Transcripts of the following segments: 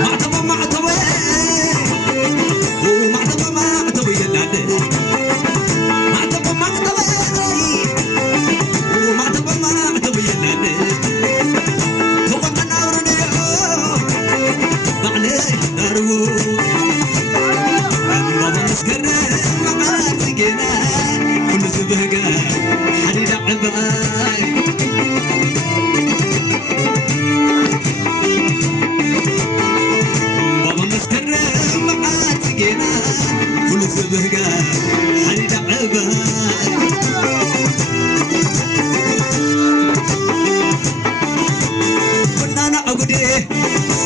معتبة معتبة ومعتبة معتبة يلالي معتبة معتبة ومعتبة معتبة يلالي توقعنا ورنيا معلي دارو بابا مسكرة معاك سجينا كل سبهقة حريد عباي بابا مسكرة معاك سجينا كل سبهقة حريد عباي كنا نعقد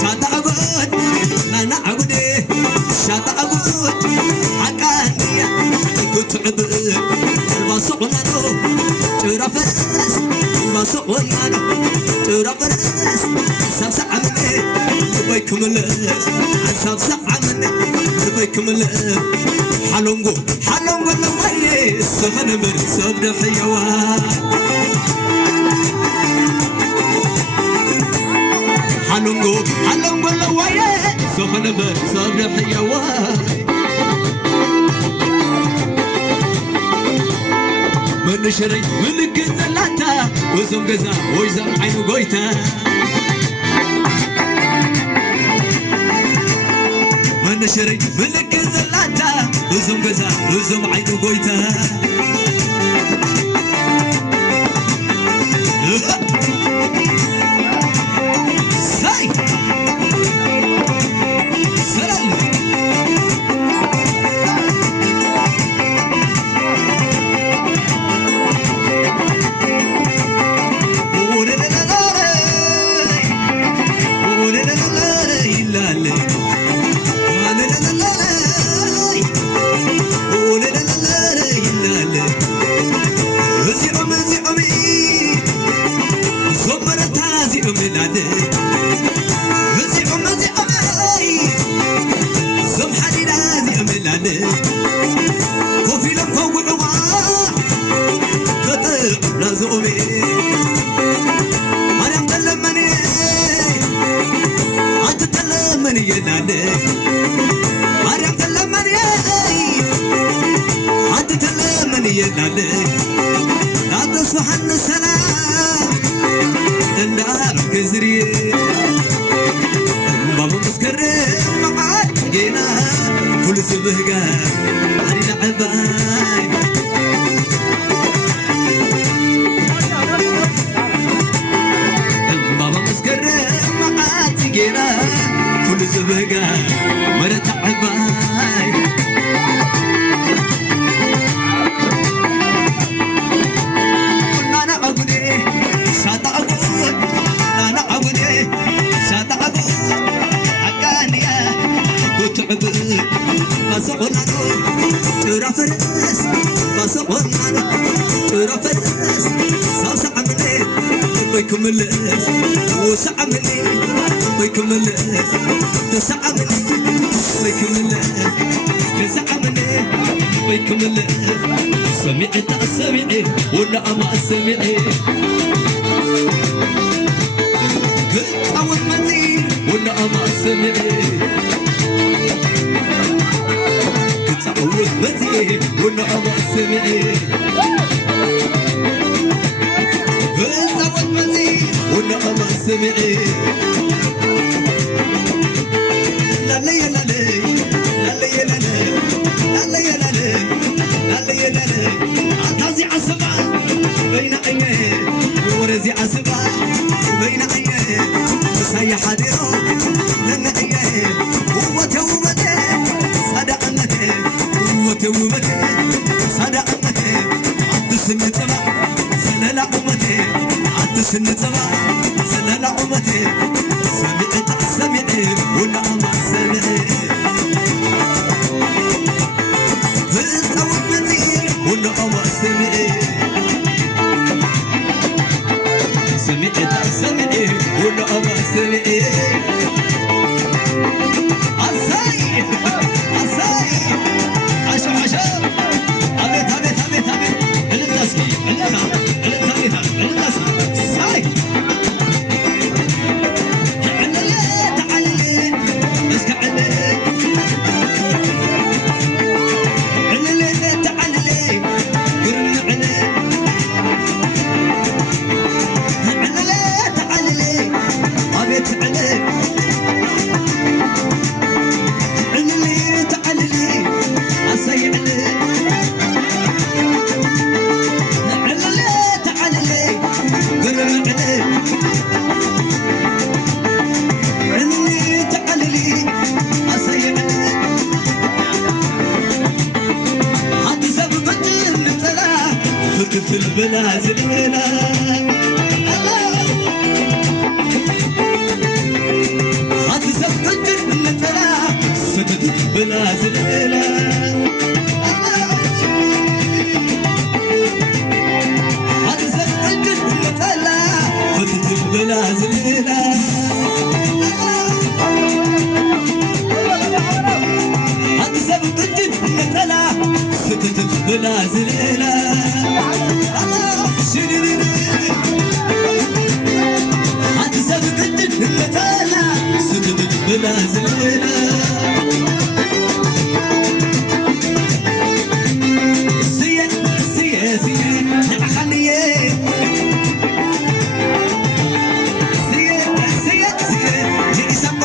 ساتا عقد لا عقد شاتا عقد عقانية كنت عبد الباسقنا ترى فرس الباسقنا ترى فرس سبسع مني بيكم الأس سبسع مني بيكم الأس حلونغو حلونغو لوي سخن برسم الحيوان حلونغو حلونغو لوي سخن برسم الحيوان من شري من كزلاتا وزم جزا ويزم عينو قويتا من شري من كزلاتا وزم جزا وزم عينو قويتا ساي سلام لا تصبحن سلام النار كزري بابا مسكرم معاك جينا كل سبهقة علينا عباي بابا مسكرم معاك جينا كل سبهقة مرت عباي باسقنا ترى فرس باسقنا ترى فرس ساسع مني بيكم الأس وسع مني بيكم الأس تسع مني بيكم الأس تسع مني بيكم الأس سمعت السمعي ولا ما السمعي قلت أول مزيد ولا ما السمعي تعود مزيه ولا أبا سمعي تعود مزيه ولا أبا سمعي لا لي لا لي لا لي لا لي لا لي لا لي لا لي لا لي عتازي عصبة بين عينيه ورزي عصبة بين عينيه مسايا حديرو لنا عينيه هو توبته صدقنته وتوبته صدقنته عد سنتبع سنلا عمته عد سنتبع سنلا عمته سمعت سمعي ولا ما سمعي بالتوب مزيد ولا ما سمعي سمعت سمعي ولا ما سمعي عساي عساي عشا عشا أبيت أبيت أبيت أبيت الانتاسي الانتاسي الانتاسي الانتاسي ساي بلا زلزلة هتسبتك النتلا ستت بلا زلزلة هتسبتك النتلا ستت بلا زلزلة ستت بلا زلزلة هتسبتك النتلا ستت بلا زلزلة سيد سيد سيد نعخليه سيد سيد سيد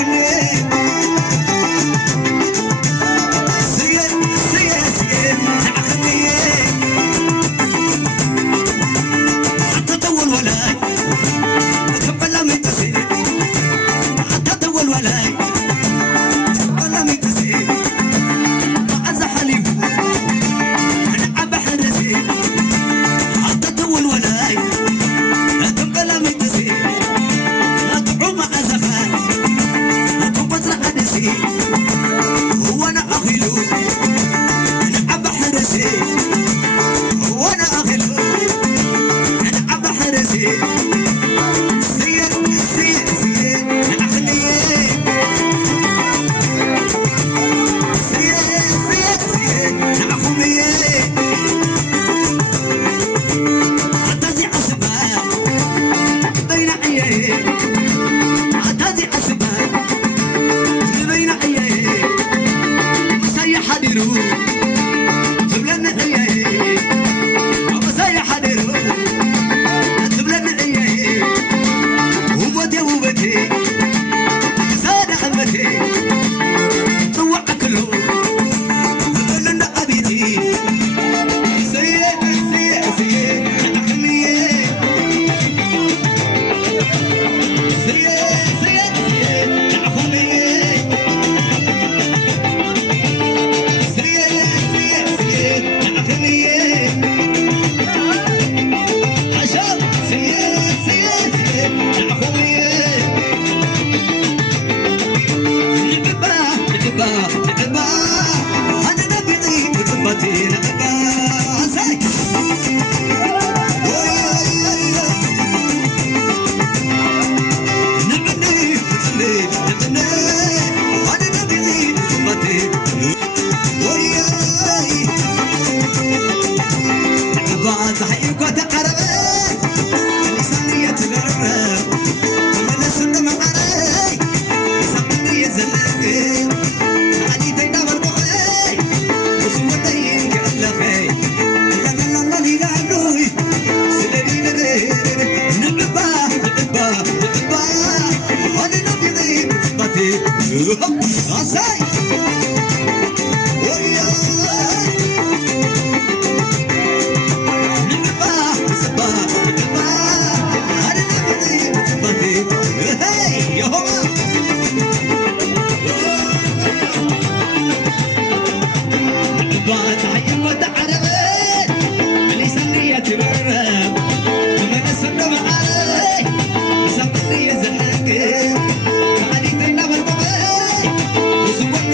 نسمني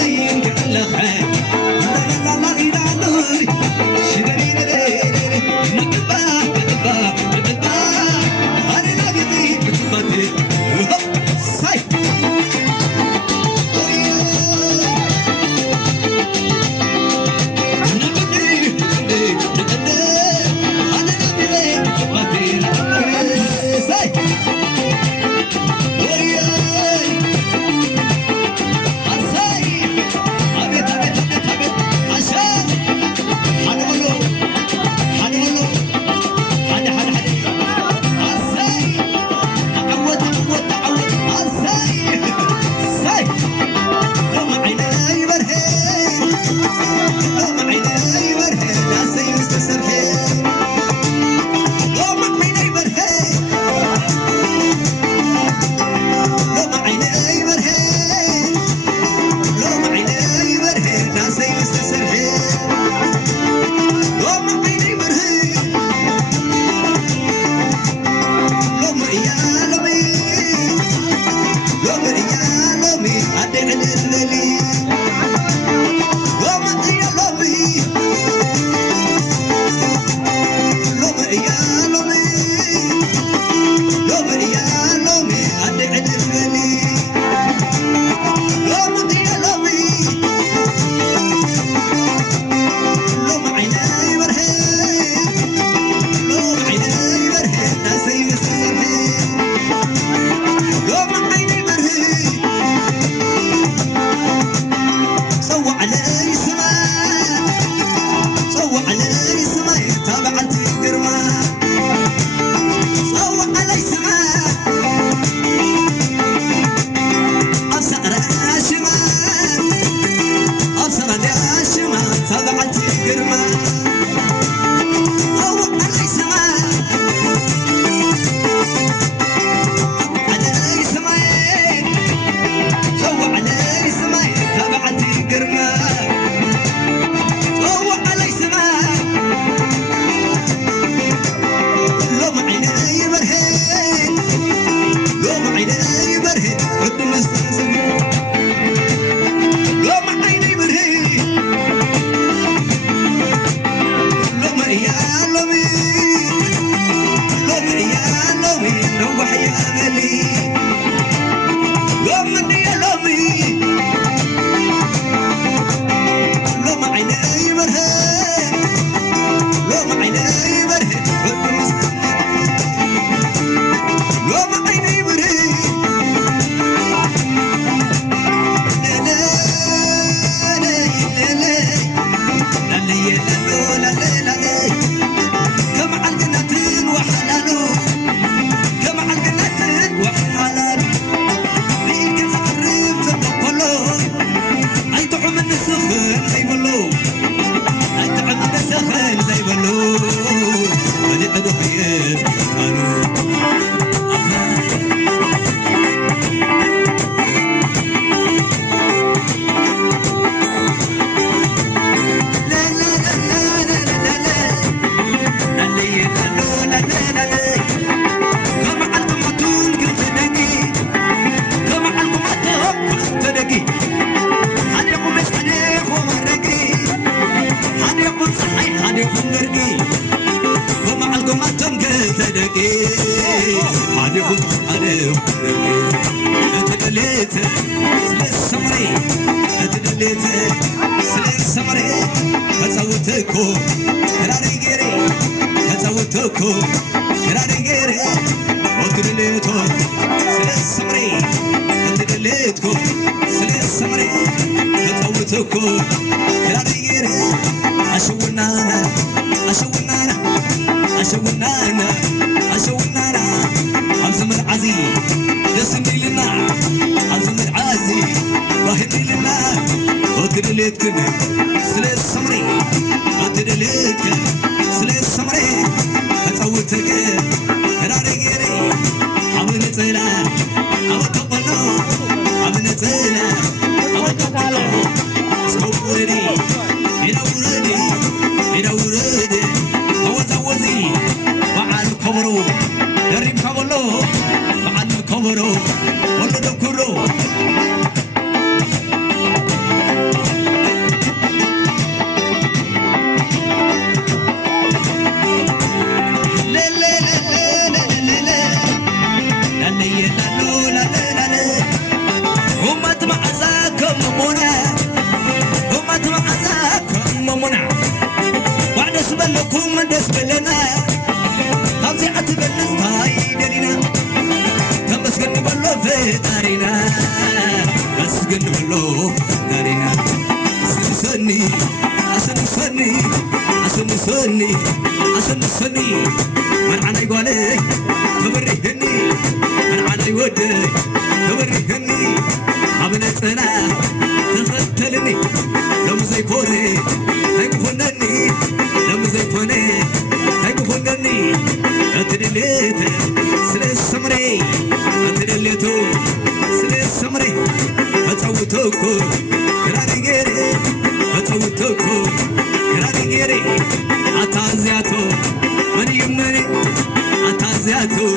Atazyato,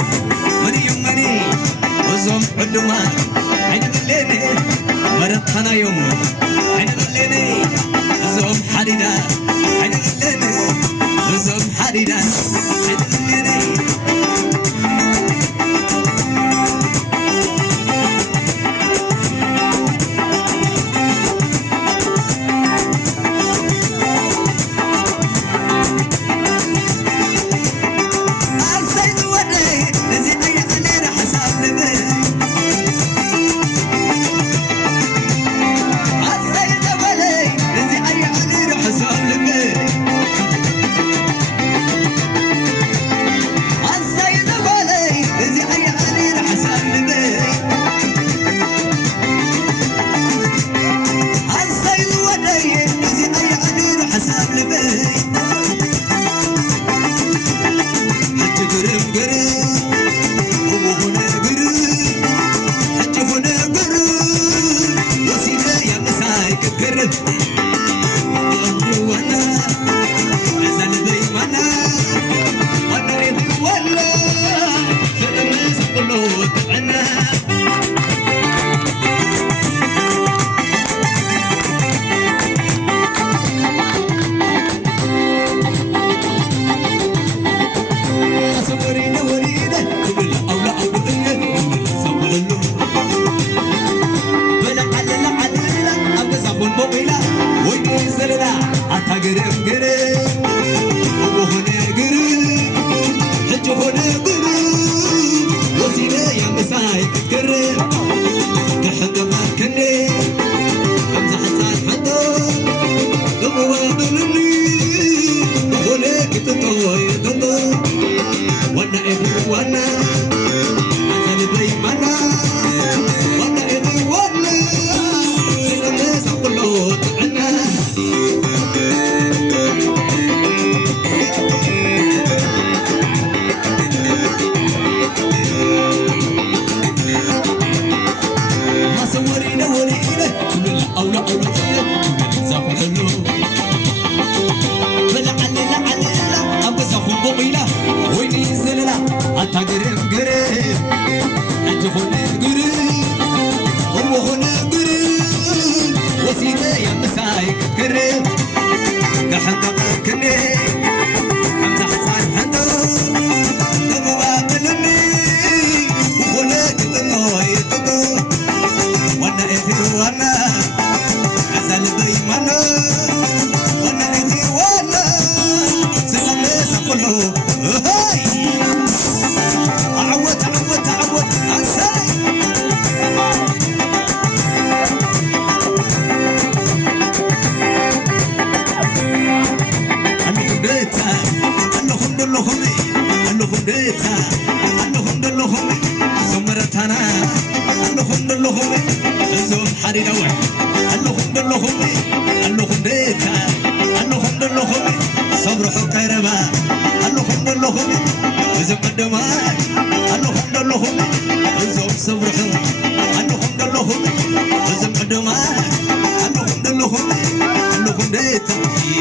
money, money, was on the man. I didn't غليني مرتنا يوم عين غليني زوم حديدا عين غليني زوم حديدا عين غليني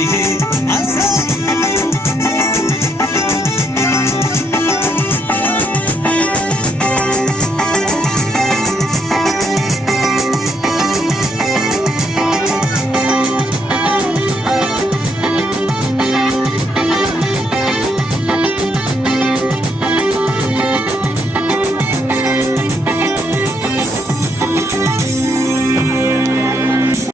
Hey